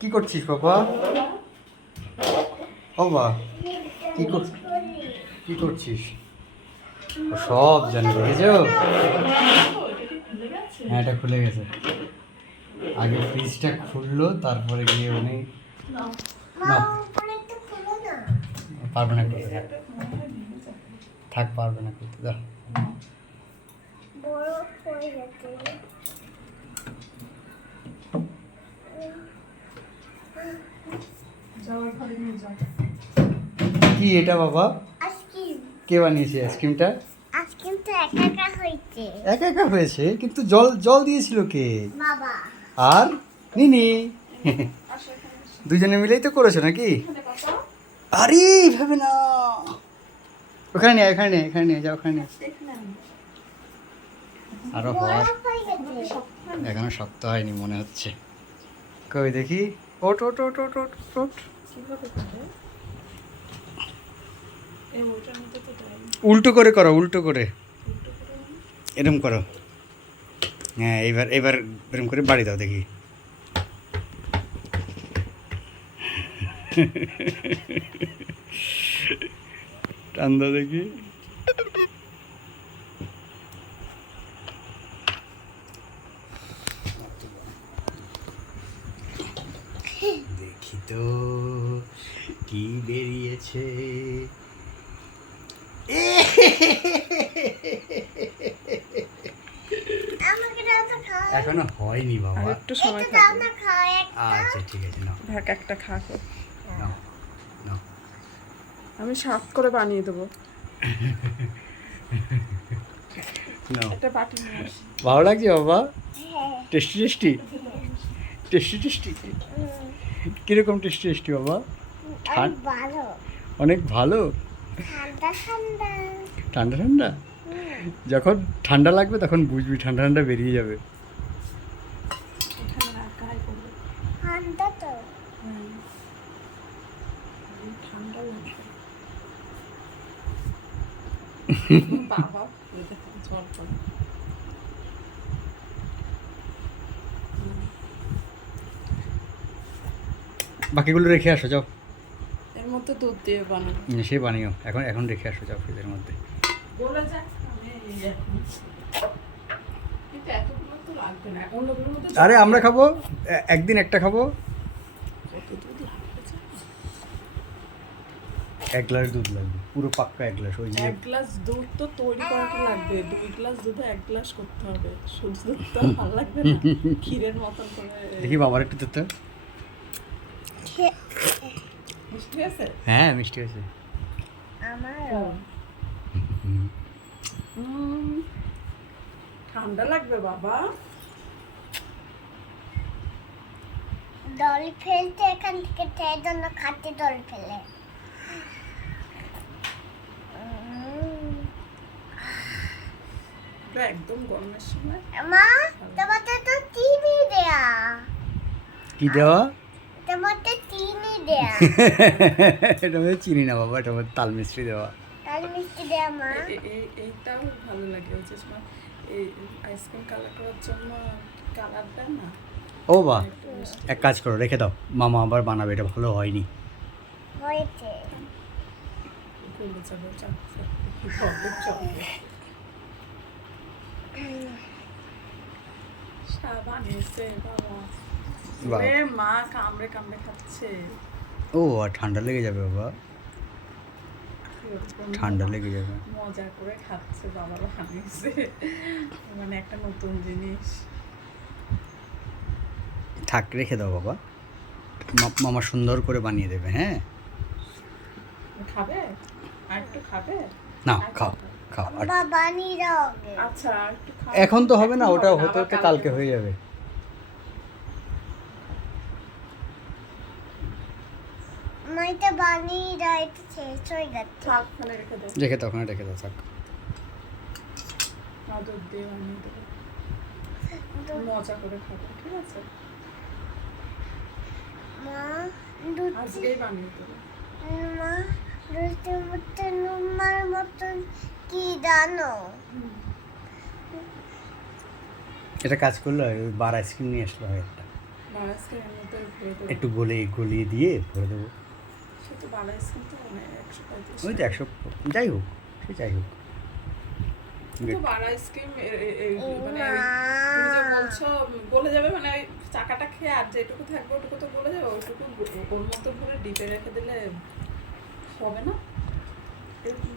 কি করছিস বাবা? বাবা কি করছিস? ও সব জানি, দেখেছো? হ্যাঁ, এটা খুলে গেছে। আগে ফ্রিজটা খুললো, তারপরে গিয়ে উনি না পারবে না করতে, থাক পারবে না করতে, দাও। কি এটা বাবা? কে বানিয়েছে আইসক্রিমটা? আইসক্রিমটা একা একা হয়েছে। একা একা হয়েছে, কিন্তু জল জল দিয়েছিল কে? বাবা। আর নিনি দুজনে মিলেই তো করেছো নাকি? আরে ভাবে না, ওখানে নিয়ে এখানে নিয়ে যাও, ওখানে নিয়ে। আরো হওয়ার এখনো শক্ত হয়নি মনে হচ্ছে। কই দেখি, ওট ওট ওট ওট ওট ওট। উল্টো করে করো, উল্টো করে এরম করো। হ্যাঁ, এবার এরম করে বাড়ি দাও দেখি। টান দাও দেখি। দেখি তো কি বেরিয়েছে। এখনো হয়নি বাবা, একটু সময় থাকবে। আচ্ছা ঠিক আছে, নাও ঢাকা একটা খাকো, নাও নাও। আমি সাত করে বানিয়ে দেবো। নাও, একটা বাটি নিয়ে আসি। ভালো লাগছে বাবা? টেস্টি টেস্টি টেস্টি টেস্টি কিরকম টেস্টি টেস্টি বাবা? অনেক ভালো। ঠান্ডা ঠান্ডা, যখন ঠান্ডা লাগবে তখন বুঝবি, ঠান্ডা ঠান্ডা বেরিয়ে যাবে। এখানে রাখ, গায়ে পড়বে। ঠান্ডা তো। ঠান্ডা লাগবে বাবা, জল পড়ে। বাকিগুলো রেখে আসো যাও। এর মধ্যে দুধ দিয়ে বানাবো। সে বানিও, এখন রেখে আসো যাও ফ্রিজের মধ্যে। বলে যাক, আমি কিন্তু এতগুলো তো লাগবে না, এখন ওগুলোর মধ্যে আরে আমরা খাবো, একদিন একটা খাবো। কত দুধ লাগবে জানো? 1 গ্লাস দুধ লাগবে, পুরো পাক্কা 1 গ্লাস। ওই যে 1 গ্লাস দুধ তো তৈরি করাটা লাগবে, 2 গ্লাস দুধে 1 গ্লাস করতে হবে। শুধু দুধ তো ভালো লাগবে না, ক্ষীরের মতন করে। দেখি বাবার একটু দিতে। মিষ্টি আছে? হ্যাঁ, মিষ্টি আছে। আমারও। ঠান্ডা লাগবে বাবা। দল ফেলতে এখান থেকে, সেই জন্য খাতে দল ফেলে। এটা একদম গরমের সময়। মা, তোমাদের তো চিনি দেয়া। কি দেওয়া? তোমাদের চিনি দেয়া। এটা মধ্যে চিনি না বাবা, এটা মধ্যে তাল মিষ্টি দেওয়া। তাল মিষ্টি দেয়া মা। এইটাও ভালো লাগে, ওই যে সময় এই আইসক্রিম কালার করার জন্য কালার দেয় না। ও বাহ, এক কাজ করো, রেখে দাও, মামা আবার বানাবে, এটা ভালো হয়নি। হয়েছে। গলে যাবে, চাপছে কি হবে, চলবে। বানিয়েছে বাবা, বাহ। এ মা কামড়ে কামড়ে খাচ্ছে। ও, আর ঠান্ডা লেগে যাবে বাবা, ঠান্ডা লেগে যাবে। মজা করে খাচ্ছে, বাবা বানিয়েছে, মানে একটা নতুন জিনিস। থাক, রেখে দাও বাবা, মামা সুন্দর করে বানিয়ে দেবে। হ্যাঁ, খাবে আর একটু খাবে? না খাও খাও। আর বাবা বানিয়ে দাও আগে। আচ্ছা, আর একটু খাও। এখন তো হবে না, এখন ওটা হবে না, হতে আবার হতে কালকে হয়ে যাবে। মা, এটা বানিয়ে দাও, এটা শেষ হয়ে গেছে। থাক, ফেলে রেখে দে। রেখে দাও, ওখানে রেখে দাও, থাক। দুধ দিয়ে বানিয়ে দেবো, মজা করে খাবো, ঠিক আছে? মা, দুধ আজকেই বানিয়ে দেবো। মা, দুধের মধ্যে নুমার মতন কি জানো? এটা কাজ করলো, ওই বার আইসক্রিম নিয়ে আসলো হয় একটা। বার আইসক্রিম এমনিতে ভরে দেবো। একটু গলিয়ে দিয়ে ভরে দেবো। সে তো বার আইসক্রিম তো মানে 135 ওই তো 100, যাই হোক সে যাই হোক। তো বার আইসক্রিম মানে তুমি যে বলছো গলে যাবে মানে ওই চাকাটা খেয়ে আর যেটুকু থাকবে ওটুকু তো গলে যাবে, ওইটুকু ওর মতো করে ডিপে রেখে দিলে হবে না এরকম